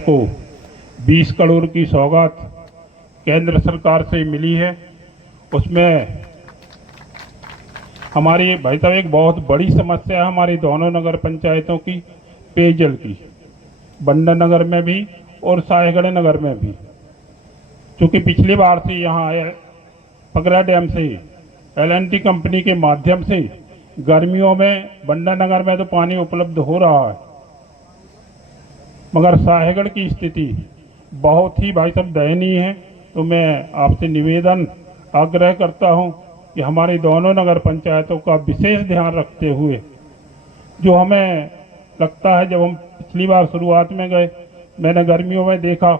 को 20 करोड़ की सौगात केंद्र सरकार से मिली है। उसमें हमारी भाई साहब एक बहुत बड़ी समस्या है हमारी दोनों नगर पंचायतों की, पेयजल की, बंडा नगर में भी और साहेगढ़ नगर में भी। क्योंकि पिछली बार से यहाँ पगरा डैम से LNT कंपनी के माध्यम से गर्मियों में बंडा नगर में तो पानी उपलब्ध हो रहा है, मगर साहेगढ़ की स्थिति बहुत ही भाई साहब दयनीय है। तो मैं आपसे निवेदन आग्रह करता हूं कि हमारी दोनों नगर पंचायतों का विशेष ध्यान रखते हुए, जो हमें लगता है जब हम पिछली बार शुरुआत में गए, मैंने गर्मियों में देखा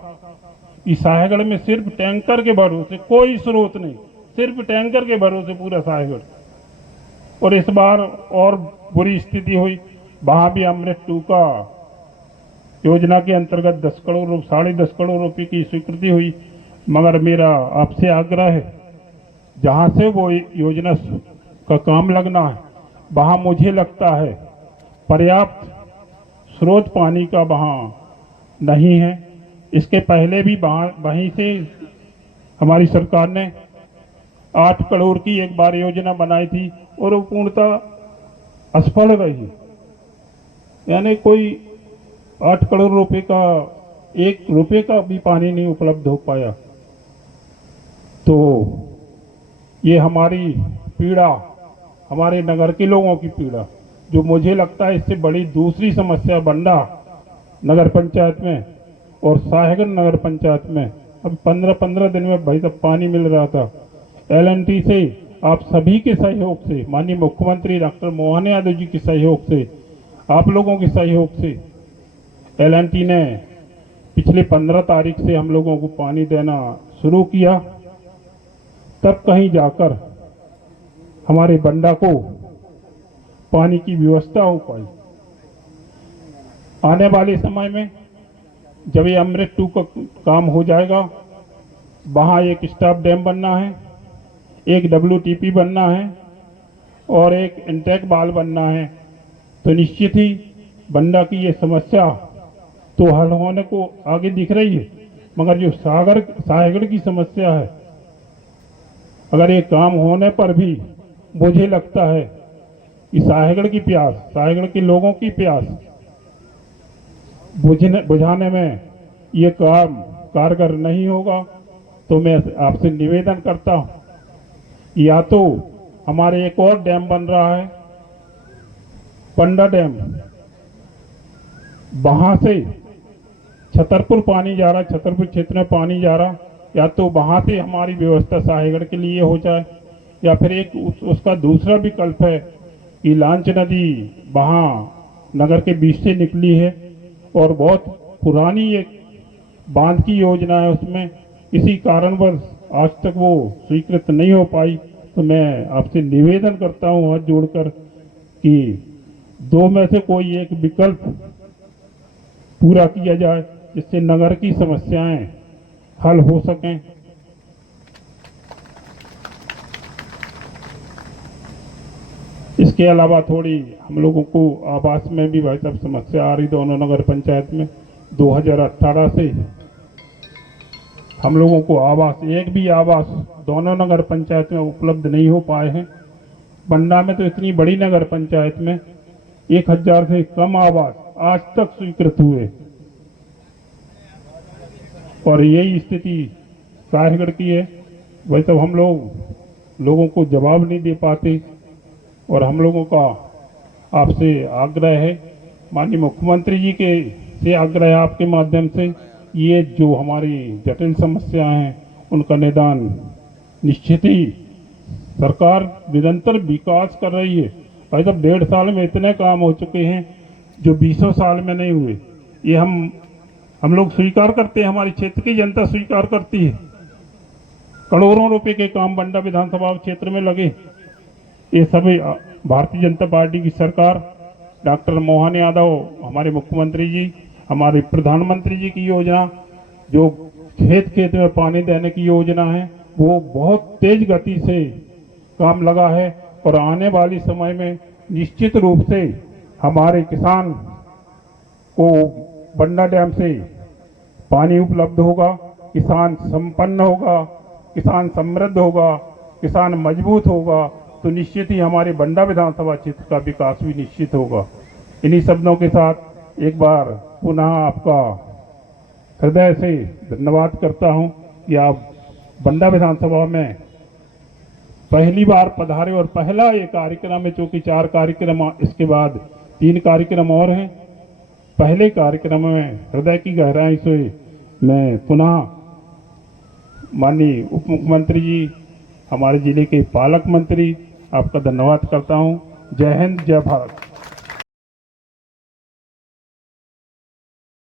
कि साहेगढ़ में सिर्फ टैंकर के भरोसे, कोई स्रोत नहीं, सिर्फ टैंकर के भरोसे पूरा साहेगढ़। और इस बार और बुरी स्थिति हुई, वहां भी अमृत 2 का योजना के अंतर्गत 10 करोड़ 10.5 करोड़ रुपए की स्वीकृति हुई। मगर मेरा आपसे आग्रह है, जहां से वो योजना का काम लगना है वहां मुझे लगता है पर्याप्त स्रोत पानी का वहां नहीं है। इसके पहले भी वहीं से हमारी सरकार ने 8 करोड़ की एक बार योजना बनाई थी और वो पूर्णतः असफल रही। यानी कोई 8 करोड़ रुपए का 1 रुपए का भी पानी नहीं उपलब्ध हो पाया। तो ये हमारी पीड़ा, हमारे नगर के लोगों की पीड़ा, जो मुझे लगता है इससे बड़ी दूसरी समस्या बंडा नगर पंचायत में और साहेगढ़ नगर पंचायत में अब 15-15 दिन में भाई साहब पानी मिल रहा था। LNT से आप सभी के सहयोग से, माननीय मुख्यमंत्री डॉक्टर मोहन यादव जी के सहयोग से, आप लोगों के सहयोग से LNT ने पिछले 15 तारीख से हम लोगों को पानी देना शुरू किया। तब कहीं जाकर हमारे बंडा को पानी की व्यवस्था हो पाई। आने वाले समय में जब ये अमृत 2 का काम हो जाएगा, वहां एक स्टॉप डैम बनना है, एक WTP बनना है और एक इंटेक बाल बनना है। तो निश्चित ही बंडा की ये समस्या तो हल होने को आगे दिख रही है, मगर जो साहेगढ़ की समस्या है, अगर ये काम होने पर भी मुझे लगता है कि साहेगढ़ की प्यास, साहेगढ़ के लोगों की प्यास बुझाने में ये काम कारगर नहीं होगा। तो मैं आपसे निवेदन करता हूं, या तो हमारे एक और डैम बन रहा है पंडा डैम, वहां से छतरपुर पानी जा रहा, छतरपुर क्षेत्र में पानी जा रहा, या तो वहां से हमारी व्यवस्था साहेगढ़ के लिए हो जाए, या फिर एक उसका दूसरा विकल्प है कि लांच नदी वहां नगर के बीच से निकली है और बहुत पुरानी एक बांध की योजना है, उसमें किसी कारणवश आज तक वो स्वीकृत नहीं हो पाई। तो मैं आपसे निवेदन करता हूं हाथ जोड़कर कि 2 में से कोई एक विकल्प पूरा किया जाए, जिससे नगर की समस्याएं हल हो सकें। इसके अलावा थोड़ी हम लोगों को आवास में भी भाई साहब समस्या आ रही दोनों नगर पंचायत में। 2018 से हम लोगों को आवास, एक भी आवास दोनों नगर पंचायत में उपलब्ध नहीं हो पाए हैं। बंडा में तो इतनी बड़ी नगर पंचायत में 1000 से कम आवास आज तक स्वीकृत हुए, और यही स्थिति साहेगढ़ की है। वैसे हम लोगों को जवाब नहीं दे पाते, और हम लोगों का आपसे आग्रह है, माननीय मुख्यमंत्री जी के से आग्रह है आपके माध्यम से, ये जो हमारी जटिल समस्याएं हैं उनका निदान निश्चित ही सरकार निरंतर विकास कर रही है। भाई साहब 1.5 साल में इतने काम हो चुके हैं जो 20 साल में नहीं हुए। ये हम लोग स्वीकार करते हैं, हमारी क्षेत्र की जनता स्वीकार करती है। करोड़ों रुपए के काम बंडा विधानसभा क्षेत्र में लगे। ये सभी भारतीय जनता पार्टी की सरकार, डॉक्टर मोहन यादव हमारे मुख्यमंत्री जी, हमारे प्रधानमंत्री जी की योजना, जो खेत खेत में पानी देने की योजना है, वो बहुत तेज गति से काम लगा है। और आने वाली समय में निश्चित रूप से हमारे किसान को बंडा डैम से पानी उपलब्ध होगा, किसान संपन्न होगा, किसान समृद्ध होगा, किसान मजबूत होगा, तो निश्चित ही हमारे बंडा विधानसभा क्षेत्र का विकास भी निश्चित होगा। इन्हीं शब्दों के साथ एक बार पुनः आपका हृदय से धन्यवाद करता हूं कि आप बंडा विधानसभा में पहली बार पधारे और पहला ये कार्यक्रम है, चूंकि 4 कार्यक्रम इसके बाद 3 कार्यक्रम और हैं। पहले कार्यक्रम में हृदय की गहराई से मैं पुनः माननीय उप मुख्यमंत्री जी, हमारे जिले के पालक मंत्री, आपका धन्यवाद करता हूं। जय हिंद, जय भारत।